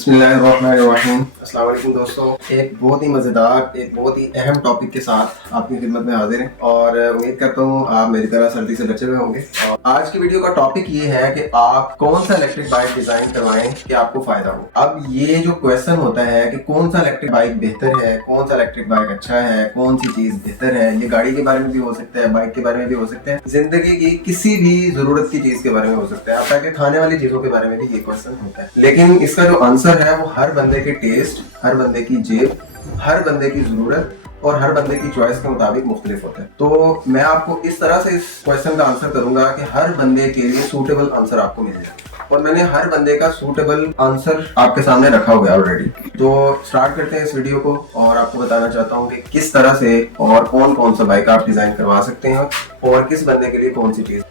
बिस्मिल्लाहिर्रहमानिर्रहीम। अस्सलाम वालेकुम दोस्तों, एक बहुत ही मज़ेदार, एक बहुत ही अहम टॉपिक के साथ आपकी खिदमत में हाजिर हैं और उम्मीद करता हूँ आप मेरी तरह सर्दी से बचे हुए होंगे। और आज की वीडियो का टॉपिक ये है कि आप कौन सा इलेक्ट्रिक बाइक डिज़ाइन करवाएं कि आपको फ़ायदा हो। अब ये जो क्वेश्चन होता है कि कौन सा इलेक्ट्रिक बाइक बेहतर है, कौन सा इलेक्ट्रिक बाइक अच्छा है, कौन सी चीज़ बेहतर है, ये गाड़ी के बारे में भी हो सकता है, बाइक के बारे में भी हो सकता है, ज़िंदगी की किसी भी ज़रूरत की चीज़ के बारे में हो सकता है, आता है कि खाने वाली चीज़ों के बारे में भी ये क्वेश्चन होता है। लेकिन इसका जो आंसर है वो हर बंदे के टेस्ट, हर बंदे की जेब, हर बंदे की जरूरत और हर बंदे की चॉइस के मुताबिक मुख्तलिफ होता है। तो मैं आपको इस तरह से इस क्वेश्चन का आंसर करूंगा कि हर बंदे के लिए सूटेबल आंसर आपको मिल जाए, और मैंने हर बंदे का सूटेबल आंसर आपके सामने रखा हुआ है ऑलरेडी। तो स्टार्ट करते हैं इस वीडियो को, और आपको बताना चाहता हूँ कि किस तरह से और कौन कौन सा बाइक आप डिजाइन करवा सकते हैं और किस बंदे के लिए कौन सी चीज